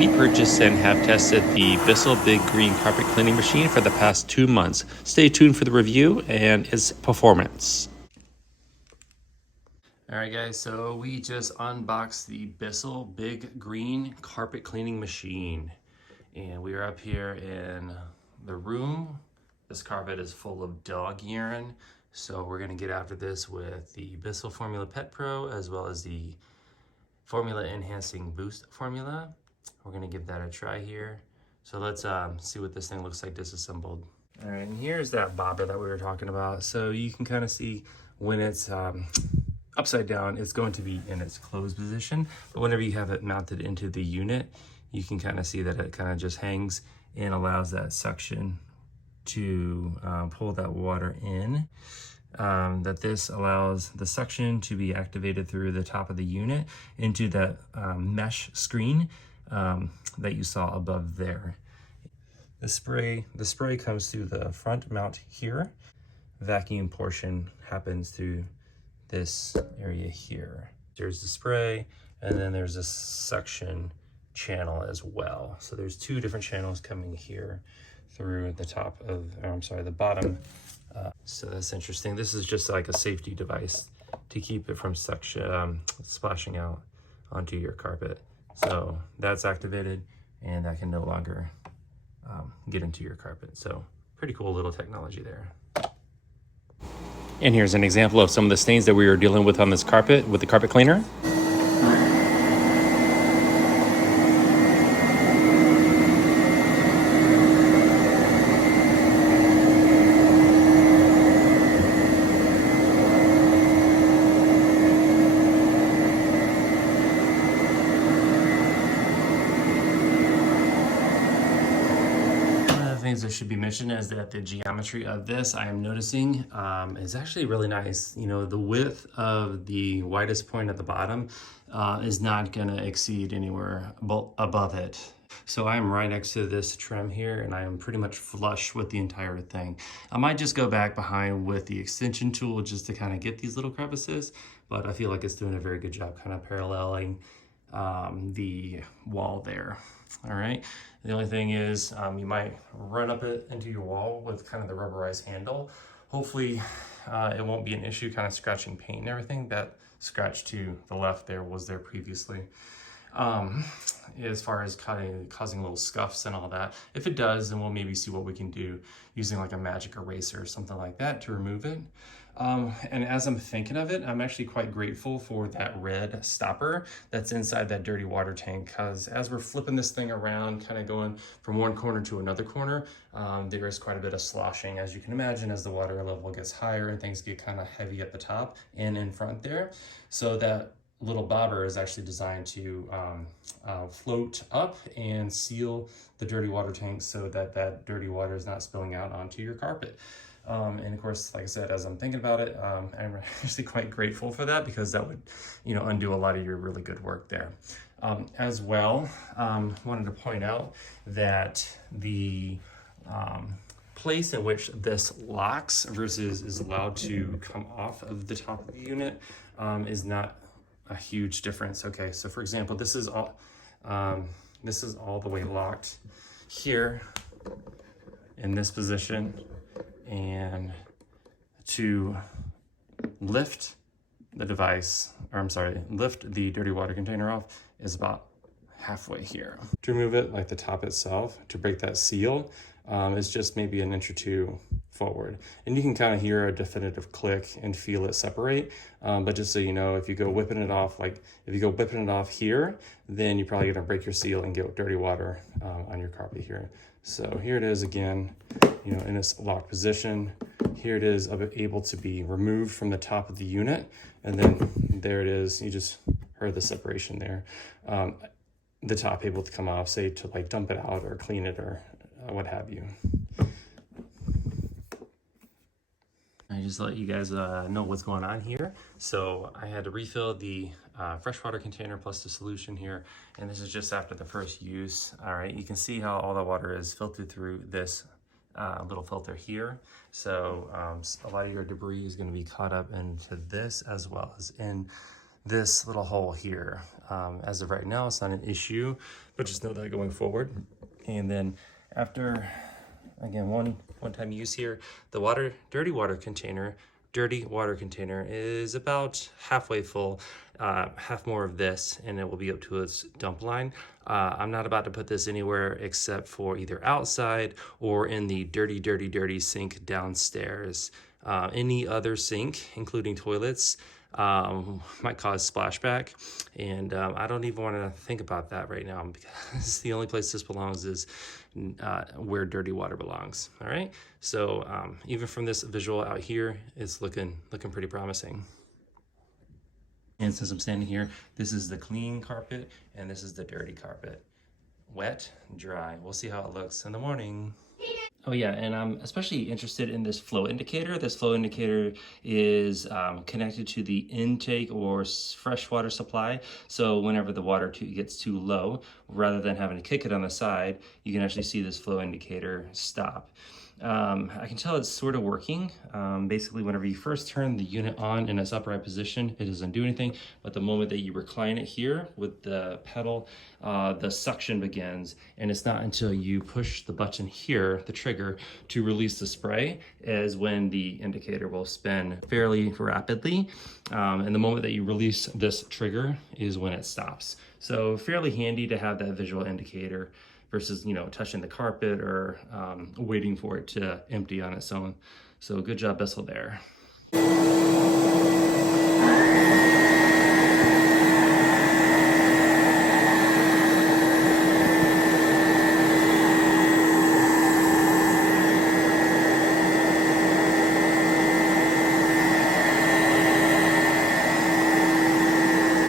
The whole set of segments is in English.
We purchased and have tested the Bissell Big Green Carpet Cleaning Machine for the past 2 months. Stay tuned for the review and its performance. Alright guys, so we just unboxed the Bissell Big Green Carpet Cleaning Machine. And we are up here in the room. This carpet is full of dog urine. So we're going to get after this with the Bissell Formula Pet Pro as well as the Formula Enhancing Boost formula. We're going to give that a try here. So let's see what this thing looks like disassembled. All right, and here's that bobber that we were talking about. So you can kind of see when it's upside down, it's going to be in its closed position. But whenever you have it mounted into the unit, you can kind of see that it kind of just hangs and allows that suction to pull that water in. That this allows the suction to be activated through the top of the unit into that mesh screen that you saw above there. The spray comes through the front mount here. Vacuum portion happens through this area here. There's the spray, and then there's a suction channel as well. So there's two different channels coming here through the top of, the bottom. So that's interesting. This is just like a safety device to keep it from suction splashing out onto your carpet. So that's activated, and that can no longer get into your carpet. So pretty cool little technology there. And here's an example of some of the stains that we were dealing with on this carpet with the carpet cleaner. Things that should be mentioned is that the geometry of this, I am noticing, is actually really nice. You know, the width of the widest point at the bottom is not going to exceed anywhere above it. So I'm right next to this trim here, and I am pretty much flush with the entire thing. I might just go back behind with the extension tool just to kind of get these little crevices, but I feel like it's doing a very good job kind of paralleling the wall there. All right, the only thing is you might run up it into your wall with kind of the rubberized handle. Hopefully it won't be an issue kind of scratching paint and everything. That scratch to the left there was there previously. As far as causing little scuffs and all that, if it does, then we'll maybe see what we can do using like a magic eraser or something like that to remove it. And as I'm thinking of it, I'm actually quite grateful for that red stopper that's inside that dirty water tank, because as we're flipping this thing around, kind of going from one corner to another corner, there is quite a bit of sloshing, as you can imagine, as the water level gets higher and things get kind of heavy at the top and in front there. So that little bobber is actually designed to float up and seal the dirty water tank so that that dirty water is not spilling out onto your carpet. And of course, like I said, as I'm thinking about it, I'm actually quite grateful for that, because that would, undo a lot of your really good work there. As well, wanted to point out that the place in which this locks versus is allowed to come off of the top of the unit is not a huge difference. Okay, so for example, this is all the way locked here in this position, and to lift the device, lift the dirty water container off is about halfway here. To remove it, like the top itself, to break that seal, is just maybe an inch or two forward. And you can kind of hear a definitive click and feel it separate. But just so you know, if you go whipping it off, here, then you're probably gonna break your seal and get dirty water on your carpet here. So here it is again, in its locked position. Here it is able to be removed from the top of the unit. And then there it is, you just heard the separation there. The top able to come off, say to like dump it out or clean it or what have you. I just let you guys know what's going on here. So I had to refill the freshwater container plus the solution here, and this is just after the first use. All right, you can see how all the water is filtered through this little filter here. So a lot of your debris is going to be caught up into this, as well as in this little hole here. As of right now, it's not an issue, but just know that going forward. And then after, again, one time use here, the dirty water container is about halfway full, half more of this, and it will be up to its dump line. I'm not about to put this anywhere except for either outside or in the dirty sink downstairs. Any other sink, including toilets, might cause splashback, and I don't even want to think about that right now, because the only place this belongs is where dirty water belongs. All right, so even from this visual out here, it's looking pretty promising. And since I'm standing here, this is the clean carpet and this is the dirty carpet. Wet, dry. We'll see how it looks in the morning. Oh yeah, and I'm especially interested in this flow indicator. This flow indicator is connected to the intake or freshwater supply. So whenever the water gets too low, rather than having to kick it on the side, you can actually see this flow indicator stop. I can tell it's sort of working. Basically, whenever you first turn the unit on in its upright position, it doesn't do anything. But the moment that you recline it here with the pedal, the suction begins. And it's not until you push the button here, the trigger, to release the spray, is when the indicator will spin fairly rapidly. And the moment that you release this trigger is when it stops. So fairly handy to have that visual indicator versus, you know, touching the carpet or waiting for it to empty on its own. So good job, Bissell, there.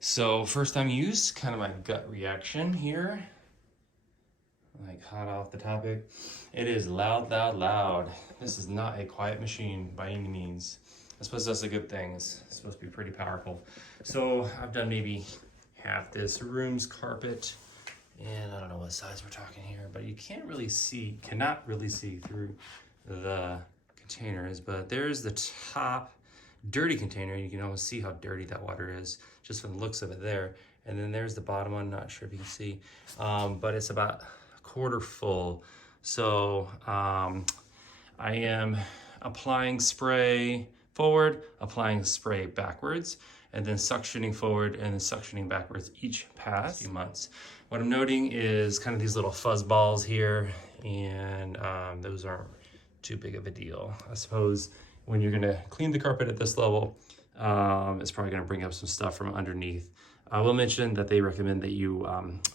So first time use, kind of my gut reaction here. Like hot off the topic. It is loud, loud, loud. This is not a quiet machine by any means. I suppose that's a good thing. It's supposed to be pretty powerful. So I've done maybe half this room's carpet, and I don't know what size we're talking here, but you cannot really see through the containers, but there's the top dirty container. You can almost see how dirty that water is just from the looks of it there. And then there's the bottom one, not sure if you can see, but it's about quarter full. So I am applying spray forward, applying spray backwards, and then suctioning forward and then suctioning backwards each pass few months. What I'm noting is kind of these little fuzz balls here, and those aren't too big of a deal. I suppose when you're gonna clean the carpet at this level, it's probably gonna bring up some stuff from underneath. I will mention that they recommend that you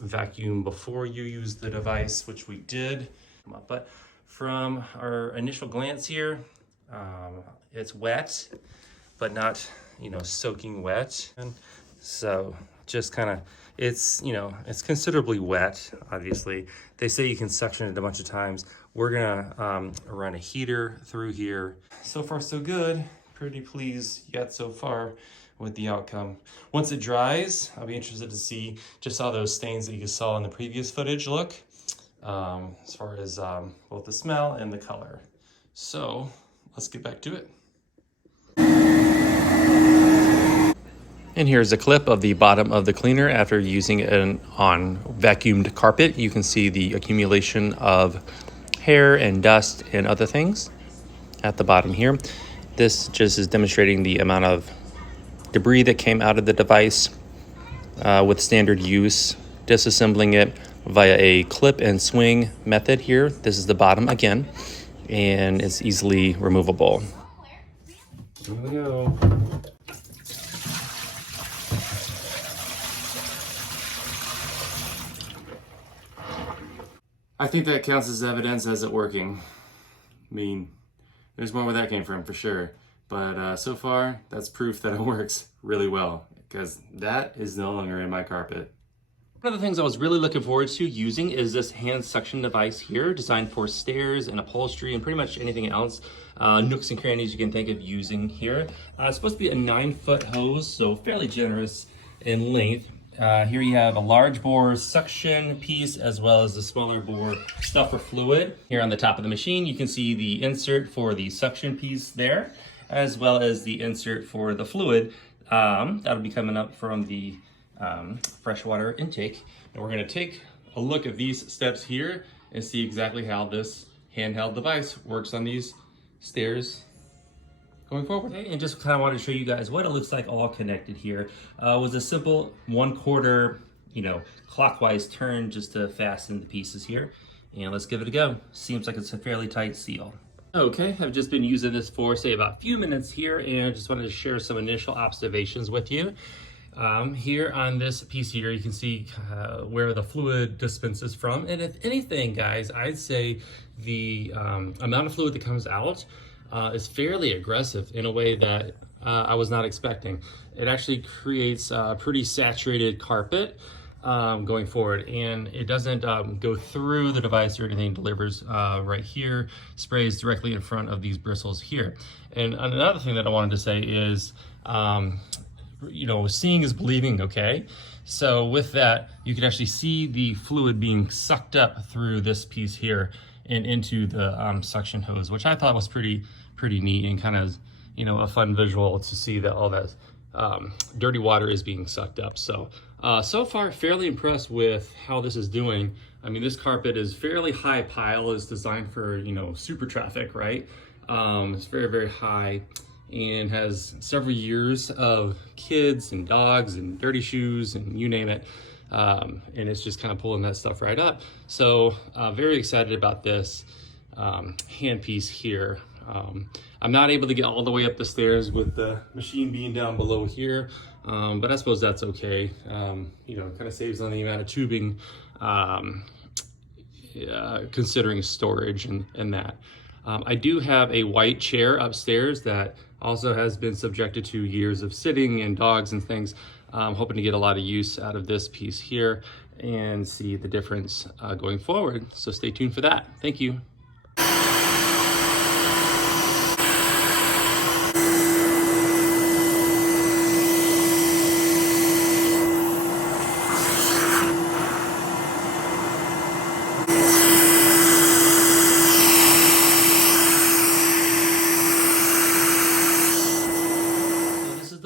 vacuum before you use the device, which we did. But from our initial glance here, it's wet, but not, you know, soaking wet. And so just kind of, it's, you know, it's considerably wet, obviously. They say you can suction it a bunch of times. We're gonna run a heater through here. So far, so good. Pretty pleased yet so far with the outcome. Once it dries, I'll be interested to see just how those stains that you saw in the previous footage look, as far as both the smell and the color. So let's get back to it. And here's a clip of the bottom of the cleaner after using it on vacuumed carpet. You can see the accumulation of hair and dust and other things at the bottom here. This just is demonstrating the amount of debris that came out of the device with standard use. Disassembling it via a clip and swing method here. This is the bottom again, and it's easily removable. Here we go. I think that counts as evidence as it working. I mean, there's more where that came from for sure. But so far, that's proof that it works really well, because that is no longer in my carpet. One of the things I was really looking forward to using is this hand suction device here, designed for stairs and upholstery and pretty much anything else, nooks and crannies you can think of using here. It's supposed to be a 9-foot hose, so fairly generous in length. Here you have a large bore suction piece as well as the smaller bore stuffer fluid. Here on the top of the machine, you can see the insert for the suction piece there, as well as the insert for the fluid That'll be coming up from the freshwater intake. And we're gonna take a look at these steps here and see exactly how this handheld device works on these stairs going forward. Okay, and just kind of wanted to show you guys what it looks like all connected here. Was a simple 1/4, clockwise turn just to fasten the pieces here. And let's give it a go. Seems like it's a fairly tight seal. Okay, I've just been using this for, say, about a few minutes here, and I just wanted to share some initial observations with you. Here on this piece here, you can see where the fluid dispenses from. And if anything, guys, I'd say the amount of fluid that comes out is fairly aggressive in a way that I was not expecting. It actually creates a pretty saturated carpet going forward, and it doesn't go through the device or anything. It delivers right here, sprays directly in front of these bristles here. And another thing that I wanted to say is, seeing is believing, okay? So with that, you can actually see the fluid being sucked up through this piece here and into the suction hose, which I thought was pretty neat and kind of, a fun visual to see that all that dirty water is being sucked up. So far, fairly impressed with how this is doing. I mean, this carpet is fairly high pile. It's designed for, super traffic, right? It's very, very high and has several years of kids and dogs and dirty shoes and you name it. And it's just kind of pulling that stuff right up. So very excited about this handpiece here. I'm not able to get all the way up the stairs with the machine being down below here, but I suppose that's okay. Kind of saves on the amount of tubing, considering storage and that. I do have a white chair upstairs that also has been subjected to years of sitting and dogs and things. I'm hoping to get a lot of use out of this piece here and see the difference going forward. So stay tuned for that. Thank you.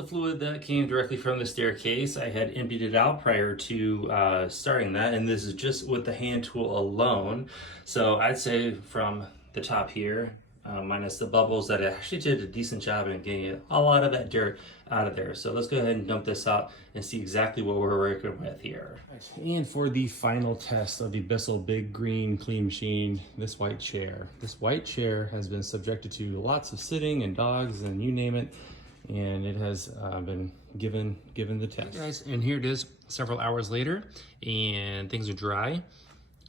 Fluid that came directly from the staircase. I had emptied it out prior to starting that, and this is just with the hand tool alone. So I'd say from the top here, minus the bubbles, that it actually did a decent job in getting a lot of that dirt out of there. So let's go ahead and dump this out and see exactly what we're working with here. And for the final test of the Bissell Big Green Clean Machine, this white chair. This white chair has been subjected to lots of sitting and dogs and you name it, and it has been given the test. Hey guys, and here it is several hours later, and things are dry.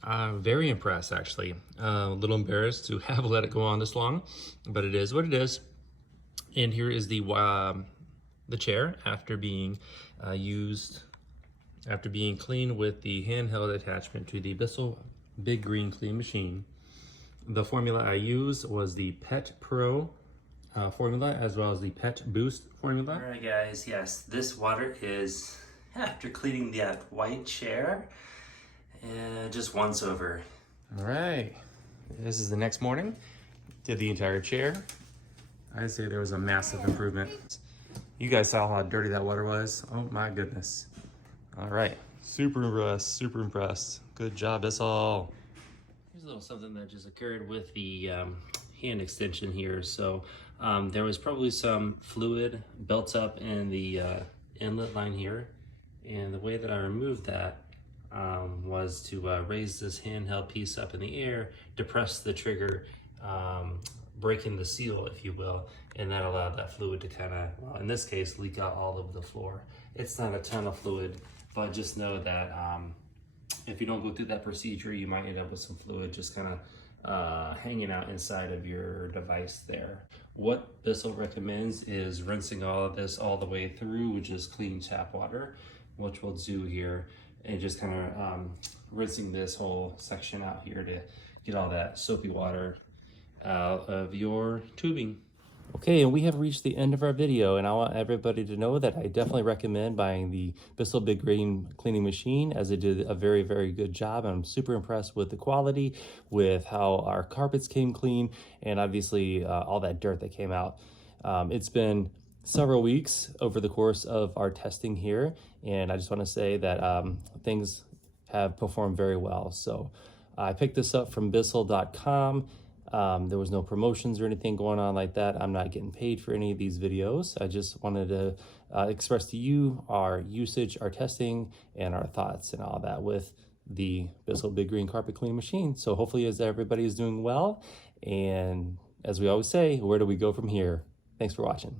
Very impressed, actually. A little embarrassed to have let it go on this long, but it is what it is. And here is the chair after being used, after being cleaned with the handheld attachment to the Bissell Big Green Clean Machine. The formula I used was the Pet Pro formula, as well as the Pet Boost formula. All right, guys, yes, this water is, after cleaning that white chair, just once over. All right, this is the next morning. Did the entire chair. I'd say there was a massive improvement. You guys saw how dirty that water was. Oh my goodness. All right, super impressed. Good job, Bissell. Here's a little something that just occurred with the hand extension here. So there was probably some fluid built up in the inlet line here, and the way that I removed that was to raise this handheld piece up in the air, depress the trigger, breaking the seal, if you will, and that allowed that fluid to kind of, well, in this case, leak out all over the floor. It's not a ton of fluid, but just know that if you don't go through that procedure, you might end up with some fluid just kind of hanging out inside of your device there. What Bissell recommends is rinsing all of this all the way through with just clean tap water, which we'll do here, and just kind of rinsing this whole section out here to get all that soapy water out of your tubing. Okay, and we have reached the end of our video, and I want everybody to know that I definitely recommend buying the Bissell Big Green cleaning machine, as it did a very, very good job. I'm super impressed with the quality, with how our carpets came clean, and obviously all that dirt that came out. It's been several weeks over the course of our testing here, and I just want to say that things have performed very well. So I picked this up from Bissell.com. There was no promotions or anything going on like that. I'm not getting paid for any of these videos. I just wanted to express to you our usage, our testing, and our thoughts and all that with the Bissell Big Green Carpet Cleaning Machine. So hopefully as everybody is doing well, and as we always say, where do we go from here? Thanks for watching.